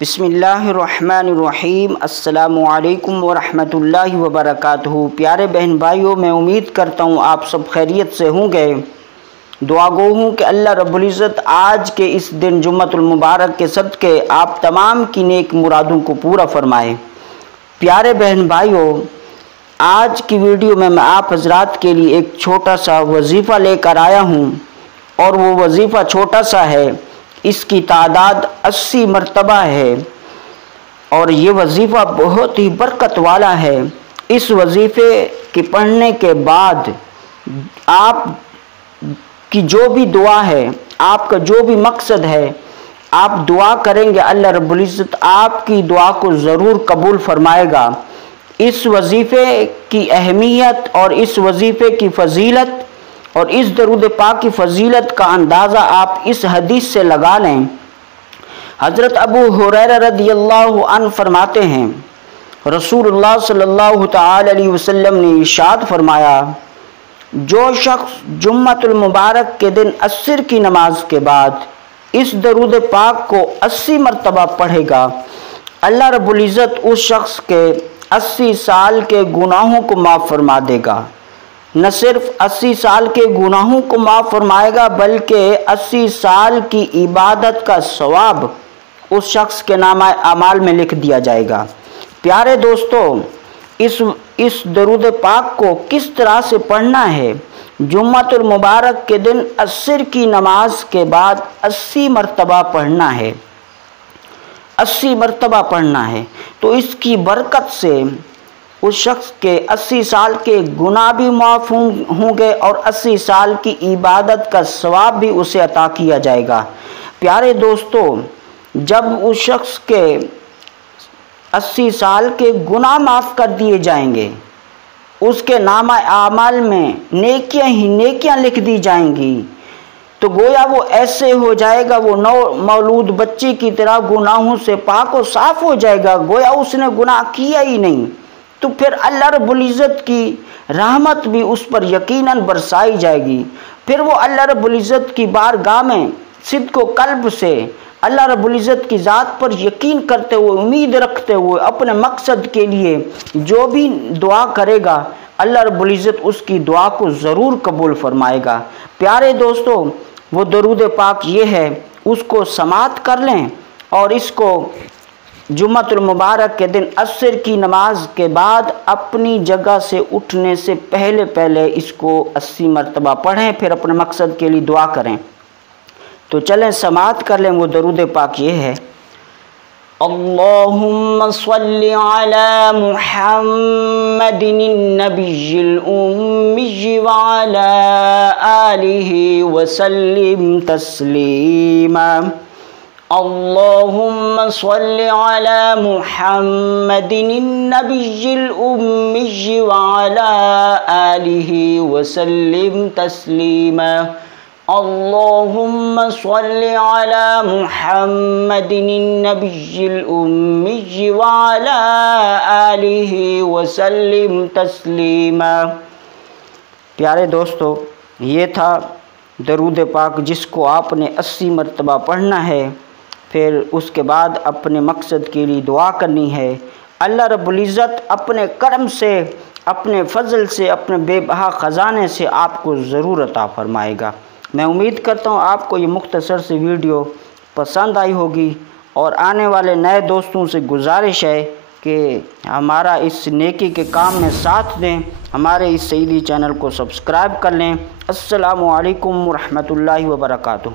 بسم اللہ الرحمن الرحیم۔ السلام علیکم ورحمۃ اللہ وبرکاتہ۔ پیارے بہن بھائیوں، میں امید کرتا ہوں آپ سب خیریت سے ہوں گے۔ دعا گو ہوں کہ اللہ رب العزت آج کے اس دن جمعۃ المبارک کے صدقے آپ تمام کی نیک مرادوں کو پورا فرمائے۔ پیارے بہن بھائیوں، آج کی ویڈیو میں آپ حضرات کے لیے ایک چھوٹا سا وظیفہ لے کر آیا ہوں، اور وہ وظیفہ چھوٹا سا ہے، اس کی تعداد 80 مرتبہ ہے، اور یہ وظیفہ بہت ہی برکت والا ہے۔ اس وظیفے کے پڑھنے کے بعد آپ کی جو بھی دعا ہے، آپ کا جو بھی مقصد ہے، آپ دعا کریں گے، اللہ رب العزت آپ کی دعا کو ضرور قبول فرمائے گا۔ اس وظیفے کی اہمیت اور اس وظیفے کی فضیلت اور اس درود پاک کی فضیلت کا اندازہ آپ اس حدیث سے لگا لیں۔ حضرت ابو ہریرہ رضی اللہ عنہ فرماتے ہیں، رسول اللہ صلی اللہ تعالی علیہ وسلم نے ارشاد فرمایا، جو شخص جمعۃ المبارک کے دن عصر کی نماز کے بعد اس درود پاک کو 80 مرتبہ پڑھے گا، اللہ رب العزت اس شخص کے 80 سال کے گناہوں کو معاف فرما دے گا۔ نہ صرف 80 سال کے گناہوں کو معاف فرمائے گا، بلکہ 80 سال کی عبادت کا ثواب اس شخص کے نامہ اعمال میں لکھ دیا جائے گا۔ پیارے دوستو، اس درود پاک کو کس طرح سے پڑھنا ہے؟ جمعۃ المبارک کے دن عصر کی نماز کے بعد 80 مرتبہ پڑھنا ہے، 80 مرتبہ پڑھنا ہے۔ تو اس کی برکت سے اس شخص کے 80 سال کے گناہ بھی معاف ہوں گے، اور 80 سال کی عبادت کا ثواب بھی اسے عطا کیا جائے گا۔ پیارے دوستو، جب اس شخص کے 80 سال کے گناہ معاف کر دیے جائیں گے، اس کے نامہ اعمال میں نیکیاں ہی نیکیاں لکھ دی جائیں گی، تو گویا وہ ایسے ہو جائے گا، وہ نو مولود بچے کی طرح گناہوں سے پاک و صاف ہو جائے گا، گویا اس نے گناہ کیا ہی نہیں۔ تو پھر اللہ رب العزت کی رحمت بھی اس پر یقیناً برسائی جائے گی۔ پھر وہ اللہ رب العزت کی بارگاہ میں صدق و قلب سے اللہ رب العزت کی ذات پر یقین کرتے ہوئے، امید رکھتے ہوئے اپنے مقصد کے لیے جو بھی دعا کرے گا، اللہ رب العزت اس کی دعا کو ضرور قبول فرمائے گا۔ پیارے دوستو، وہ درود پاک یہ ہے، اس کو سماعت کر لیں، اور اس کو جمعۃ المبارک کے دن عصر کی نماز کے بعد اپنی جگہ سے اٹھنے سے پہلے اس کو 80 مرتبہ پڑھیں، پھر اپنے مقصد کے لیے دعا کریں۔ تو چلیں سماعت کر لیں۔ وہ درود پاک یہ ہے، اللہم صلی علی محمد النبی الامی وعلی آلہ وسلم تسلیما۔ اللہم صلی علی محمد النبی الامی وعلی آلہ وسلم تسلیما۔ اللہم صلی علی محمد النبی الامی وعلی آلہ وسلم تسلیما۔ پیارے دوستو، یہ تھا درود پاک، جس کو آپ نے 80 مرتبہ پڑھنا ہے، پھر اس کے بعد اپنے مقصد کے لیے دعا کرنی ہے۔ اللہ رب العزت اپنے کرم سے، اپنے فضل سے، اپنے بے بہا خزانے سے آپ کو ضرور عطا فرمائے گا۔ میں امید کرتا ہوں آپ کو یہ مختصر سی ویڈیو پسند آئی ہوگی، اور آنے والے نئے دوستوں سے گزارش ہے کہ ہمارا اس نیکی کے کام میں ساتھ دیں، ہمارے اس سعیدی چینل کو سبسکرائب کر لیں۔ السلام علیکم ورحمۃ اللہ وبرکاتہ۔